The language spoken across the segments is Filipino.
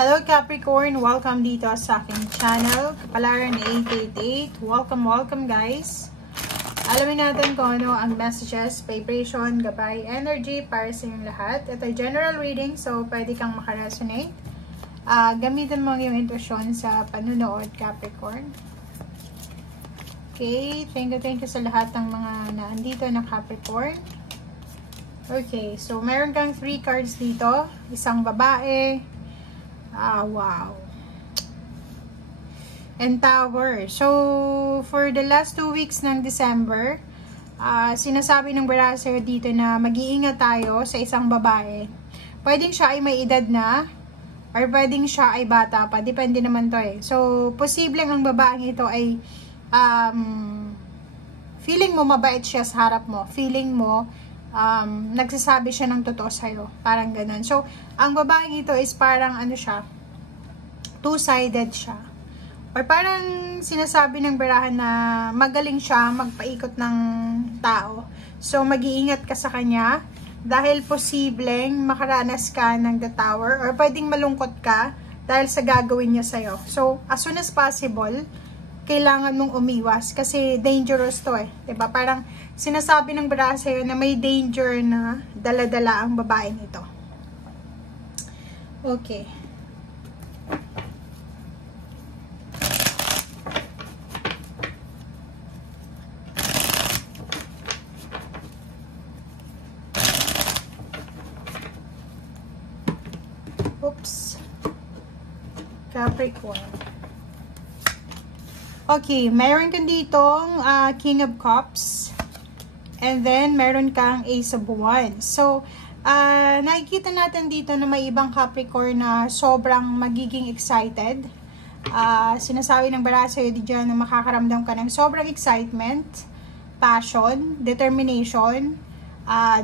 Hello Capricorn! Welcome dito sa aking channel, Kapalaran 888. Welcome guys! Alamin natin kung ano ang messages, vibration, gabay, energy para sa inyong lahat. Ito ay general reading, so pwede kang makaresonate. Gamitin mo yung intuition sa panunood, Capricorn. Okay, thank you sa lahat ng mga naandito na Capricorn. Okay, so meron kang 3 cards dito. Isang babae. Wow. And Tower. So, for the last 2 weeks ng December, sinasabi ng baraso dito na mag-iingat tayo sa isang babae. Pwedeng siya ay may edad na, or pwedeng siya ay bata pa. Depende naman to eh. So, posibleng ang babaeng ito ay feeling mo mabait siya sa harap mo. Feeling mo nagsasabi siya ng totoo sa'yo. Parang ganun. So, ang babaeng ito is parang ano siya, two-sided siya. Or parang sinasabi ng barahan na magaling siya magpaikot ng tao. So, mag-iingat ka sa kanya dahil posibleng makaranas ka ng the tower or pwedeng malungkot ka dahil sa gagawin niya sa'yo. So, as soon as possible, kailangan mong umiwas kasi dangerous to eh. Diba? Parang sinasabi ng baraha sa'yo na may danger na dala-dala ang babaeng ito. Okay. Oops. Capricorn. Okay, meron kang ditong King of Cups. And then, meron kang Ace of Wands. So, nakikita natin dito na may ibang Capricorn na sobrang magiging excited. Sinasabi ng baraha sa'yo dyan na makakaramdam ka ng sobrang excitement, passion, determination,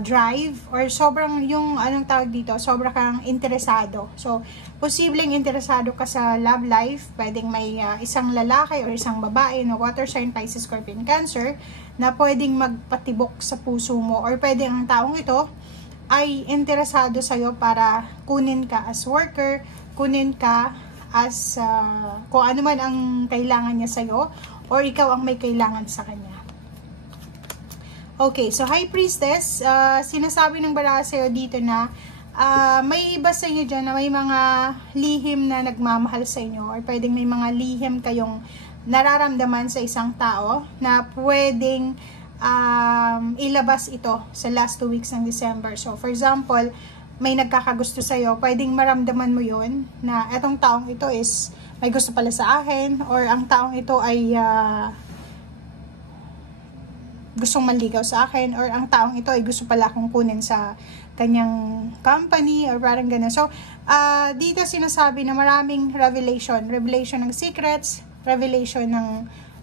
drive, or sobrang yung anong tawag dito, sobrang kang interesado. So, posibleng interesado ka sa love life, pwedeng may isang lalaki or isang babae na water sign, Pisces, Scorpion, Cancer, na pwedeng magpatibok sa puso mo, or pwedeng ang taong ito ay interesado sa'yo para kunin ka as worker, kunin ka as kung ano man ang kailangan niya sa'yo, or ikaw ang may kailangan sa kanya. Okay, so High Priestess, sinasabi ng baraha sa'yo dito na may iba sa inyo dyan na may mga lihim na nagmamahal sa inyo, or pwedeng may mga lihim kayong nararamdaman sa isang tao na pwedeng ilabas ito sa last 2 weeks ng December. So, for example, may nagkakagusto sa'yo, pwedeng maramdaman mo yun na etong taong ito is may gusto pala sa akin, or ang taong ito ay gustong manligaw sa akin, or ang taong ito ay gusto pala akong kunin sa kanyang company, or parang gano'n. So, dito sinasabi na maraming revelation ng secrets, revelation ng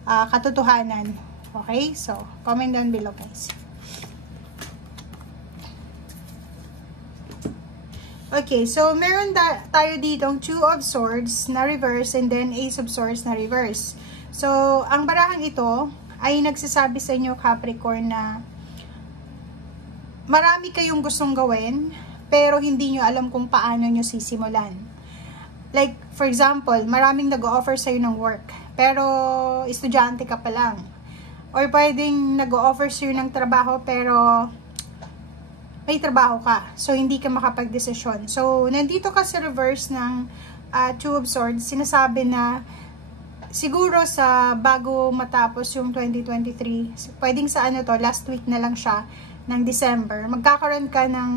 katotohanan. Okay? So, comment down below guys. Okay, so meron tayo ditong 2 of Swords na reverse, and then Ace of Swords na reverse. So, ang barahang ito ay nagsasabi sa inyo, Capricorn, na marami kayong gustong gawin, pero hindi nyo alam kung paano nyo sisimulan. Like, for example, maraming nag-o-offer sa'yo ng work, pero estudyante ka pa lang. Or pwedeng nag-o-offer sa'yo ng trabaho, pero may trabaho ka, so hindi ka makapag-desisyon. So, nandito ka sa reverse ng 2 of Swords, sinasabi na siguro sa bago matapos yung 2023, pwedeng sa ano to, last week na lang siya ng December, magkakaroon ka ng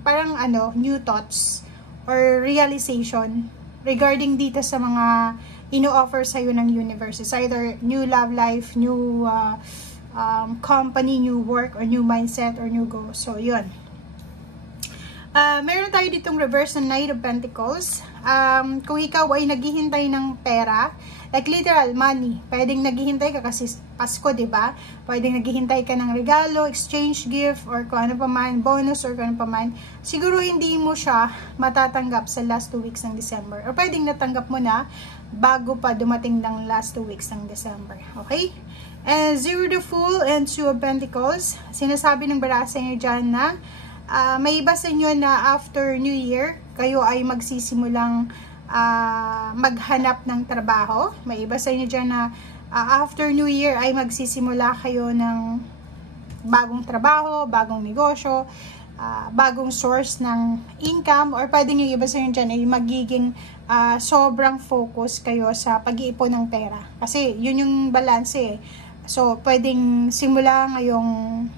parang new thoughts or realization regarding dito sa mga ino-offer sa'yo ng universe. It's either new love life, new company, new work, or new mindset, or new goals. So, yun. Meron tayo ditong reverse ng Knight of Pentacles. Kung ikaw ay naghihintay ng pera, like literal money, pwedeng naghihintay ka kasi Pasko, diba? Pwedeng naghihintay ka ng regalo, exchange gift, or kung ano pa man, bonus, or kung ano pa man. Siguro hindi mo siya matatanggap sa last 2 weeks ng December. Or pwedeng natanggap mo na bago pa dumating ng last 2 weeks ng December. Okay? And Zero the Fool and 2 of Pentacles. Sinasabi ng baraha sa inyo dyan na may iba sa inyo na after New Year, kayo ay magsisimulang maghanap ng trabaho. May iba sa inyo dyan na after New Year ay magsisimula kayo ng bagong trabaho, bagong negosyo, bagong source ng income, or pwedeng yung iba sa inyo dyan ay magiging sobrang focus kayo sa pag-iipon ng pera. Kasi yun yung balance eh. So, pwedeng simula ngayong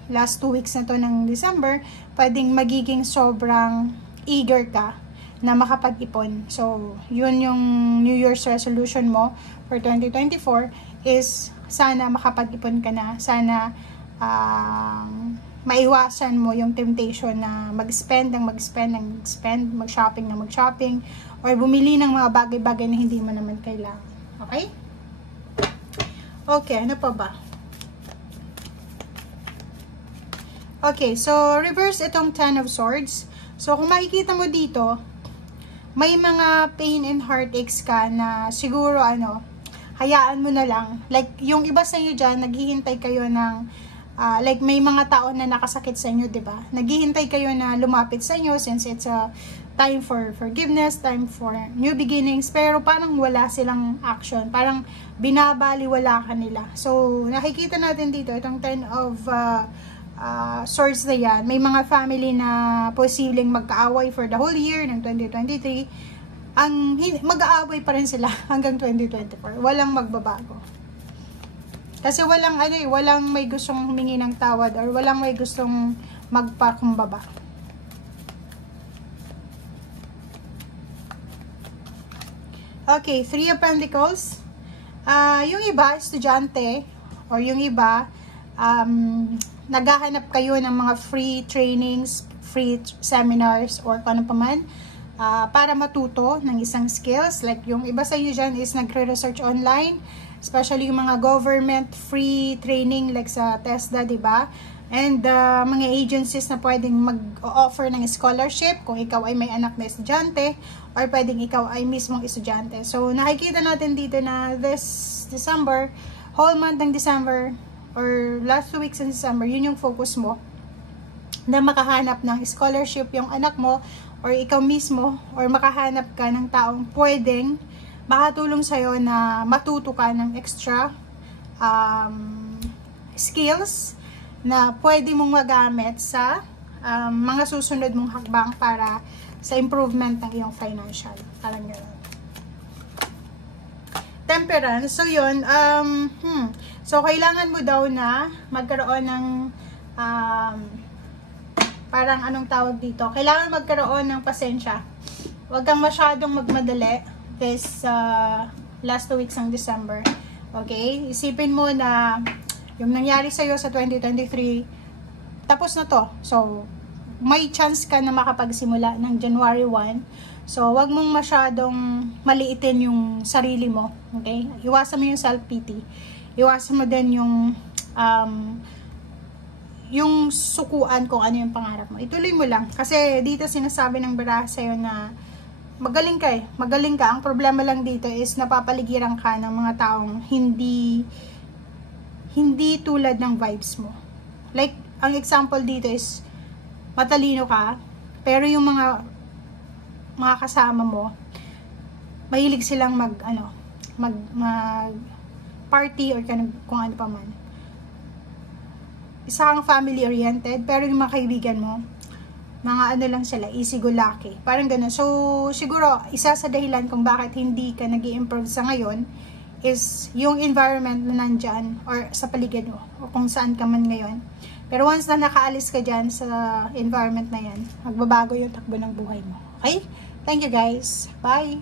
last 2 weeks na to ng December, pwedeng magiging sobrang eager ka na makapag-ipon. So, yun yung New Year's resolution mo for 2024 is sana makapag-ipon ka na. Sana maiwasan mo yung temptation na mag-spend, mag-shopping, or bumili ng mga bagay-bagay na hindi mo naman kailangan. Okay? Okay, ano pa ba? Okay, so reverse itong Ten of Swords. So, kung makikita mo dito, may mga pain and heartaches ka na siguro hayaan mo na lang. Like, yung iba sa inyo dyan, naghihintay kayo ng, like may mga tao na nakasakit sa inyo, diba? Naghihintay kayo na lumapit sa inyo since it's a time for forgiveness, time for new beginnings, pero parang wala silang action. Parang binabaliwala ka nila. So, nakikita natin dito, itong Ten of Swords na yan, may mga family na posibleng magkaaway for the whole year ng 2023. Mag-aaway pa rin sila hanggang 2024. Walang magbabago. Kasi walang may gustong humingi ng tawad or walang may gustong magpakumbaba. Okay, Three of Pentacles. Yung iba, estudyante, or yung iba, naghahanap kayo ng mga free trainings, free seminars, or kung ano pa man, para matuto ng isang skills. Like, yung iba sa inyo dyan is nagre-research online, especially yung mga government free training like sa TESDA, diba? And mga agencies na pwedeng mag-offer ng scholarship kung ikaw ay may anak na estudyante, or pwedeng ikaw ay mismong estudyante. So, nakikita natin dito na this December, whole month ng December, or last 2 weeks in December, yun yung focus mo, na makahanap ng scholarship yung anak mo, or ikaw mismo, or makahanap ka ng taong pwedeng makatulong sa'yo na matuto ka ng extra skills na pwede mong magamit sa mga susunod mong hakbang para sa improvement ng iyong financial. Parang gano'n. Temperance. So, yun. So, kailangan mo daw na magkaroon ng parang anong tawag dito. Kailangan magkaroon ng pasensya. Huwag kang masyadong magmadali this last 2 weeks ng December. Okay? Isipin mo na yung nangyari sa'yo sa 2023, tapos na to. So, may chance ka na makapagsimula ng January 1. So, wag mong masyadong maliitin yung sarili mo. Okay? Iwasan mo yung self-pity. Iwasan mo din yung sukuan kung ano yung pangarap mo. Ituloy mo lang. Kasi dito sinasabi ng baraha sa'yo na magaling ka eh. Magaling ka. Ang problema lang dito is napapaligiran ka ng mga taong hindi tulad ng vibes mo. Like, ang example dito is matalino ka, pero yung mga kasama mo, mahilig silang mag party or kung ano pa man. Isa kang family oriented, pero yung mga kaibigan mo, mga lang sila, easy-go-lucky. Parang gano'n. So, siguro, isa sa dahilan kung bakit hindi ka nag-i-improve sa ngayon is yung environment na nandyan or sa paligid mo o kung saan ka man ngayon. Pero once na nakaalis ka dyan sa environment na yan, magbabago yung takbo ng buhay mo. Okay? Thank you guys. Bye!